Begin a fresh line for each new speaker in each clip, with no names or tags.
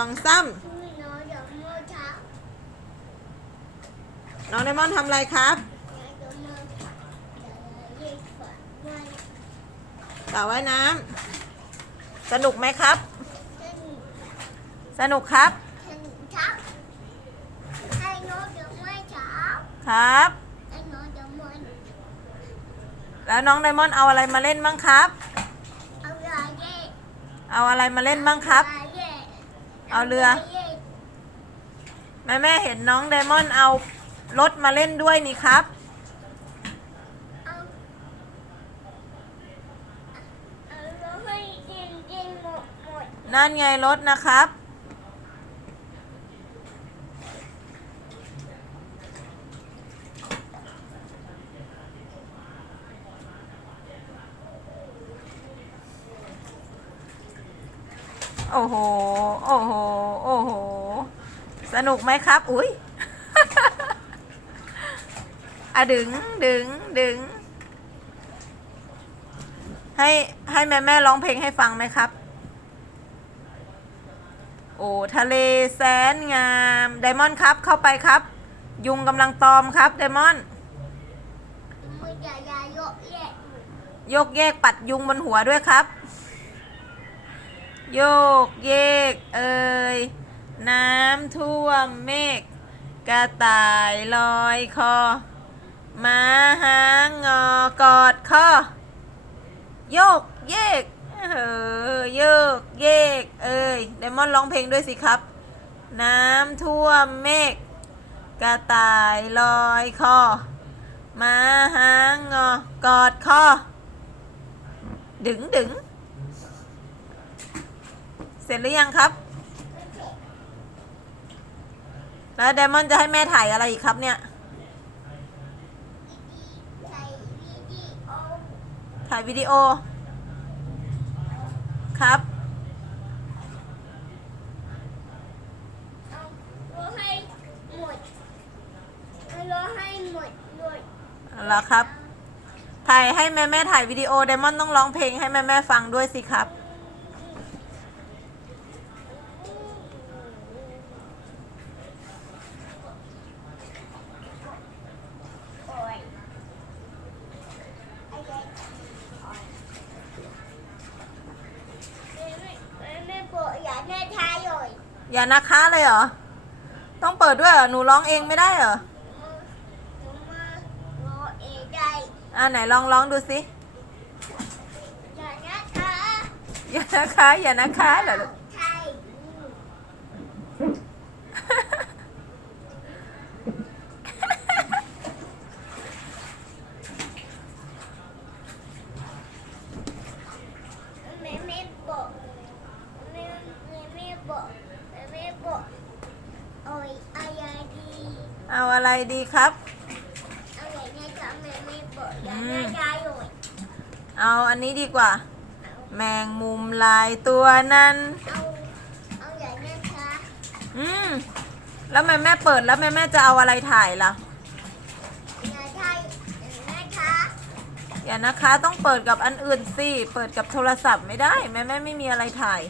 องสาม
ไม่น้อยเดี๋ยวมือเช้า
น้องไดมอนด์ทำอะไรครับ
เดี๋ยวมือเช้าเดี๋ยวเย็นกว่าไม่
สระว่ายน้ำสนุกไหมครับ
เช่น
สนุกครับ
เช่นเช้าให้น้อยเดี๋ยวมือเช้า
ครับ
ให้น้อยเดี๋ยวมือ
แล้วน้องไดมอนด์เอาอะไรมาเล่นบ้างครับ
เอาเรือเย่
เอาอะไรมาเล่นบ้างครับ
เอา
เรือ แม่แม่เห็นน้องไดมอนด์เอารถมาเล่นด้วยนี่ครับ
นั่น
ไงรถนะครับ โอ้โห โอ้โห โอ้โห สนุกไหมครับ อุ้ยอะดึง ดึง ดึง ให้ ให้แม่แม่ร้องเพลงให้ฟังไหมครับ โอ้ ทะเลแสนงาม ไดมอนด์ครับ เข้าไปครับ ยุงกำลังตอมครับ ไดมอนด์
มือจะยายโยกเย่
โยกเยกปัดยุงบนหัวด้วยครับ โยกเยกเอ่ยน้ำท่วมเมฆกระต่ายลอยคอม้าหางงอกอดคอโยกเยกเออโยกเยกเอ่ยไดมอนร้องเพลงด้วยสิครับ น้ำท่วมเมฆกระต่ายลอยคอม้าหางงอกอดคอดึงดึง จหรือยังครับ แล้วไดมอนด์จะให้แม่ถ่ายอะไรอีกครับเนี่ย
ใส่วิดีโอ
ถ่ายวิดีโอ ครับ
เอาเรือให้หมดเอาเรือให้หมดหมด
เหรอครับ ถ่ายให้แม่แม่ถ่ายวิดีโอไดมอนด์ต้องร้องเพลงให้แม่แม่ฟังด้วยสิครับ
โอ้ยไอ้เด็กแม่แม่บอกอย่าแน่ท้ายเลย
อย่านะคะเลยเหรอ ต้องเปิดด้วยเหรอ หนูร้องเองไม่ได้เหรอ
หนูมารอเองได้
อ่าไหนลองร้องดูสิ
อย่านะคะ
อย่านะคะอย่านะคะเหรอลูก
ใช่แม่แม่บอกแม่แม่แม่บอกแม่แม่บอกโอ้ยอะไรดี
เอาอะไรดีครับ
เอาอย่างนี้จะแม่แม่บอกอย่าแน่ท้ายเลย
เอาอันนี้ดีกว่า แมงมุมลายตัวนั้น
เอาเอาอย่างนี้ค่ะ
อืม แล้วแม่แม่เปิดแล้วแม่แม่จะเอาอะไรถ่ายล่ะ
อย่าใช่นะคะ
อย่านะคะต้องเปิดกับอันอื่นสิ เปิดกับโทรศัพท์ไม่ได้ แม่แม่ไม่มีอะไรถ่าย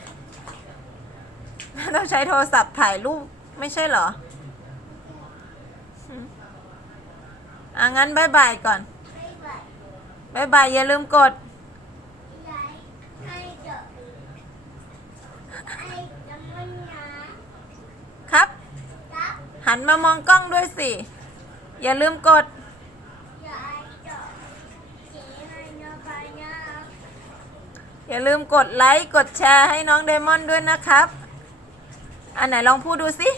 ต้องใช้โทรศัพท์ถ่ายรูปไม่ใช่เหรออืม อะงั้นบายบายก่อนบายบายอย่าลืมกด
ครับ
หันมามองกล้องด้วยสิ อย่าลืมกด อย่าลืมกดไลค์ กดแชร์ให้น้องเดมอนด้วยนะครับ อันไหนลองพูดดูสิ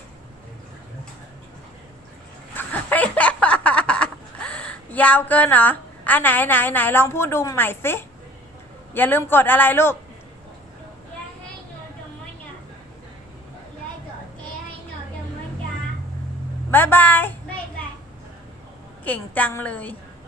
ยาวเกินเหรออันไหนไหนไหนลองพูดดูใหม่สิ อย่าลืมกดอะไรลูก
ยายให้หนูจำมันนะยายเจาะแกให้หนูจำมันจ้า
บายบาย
บ๊ายบาย
เก่งจังเลย
บ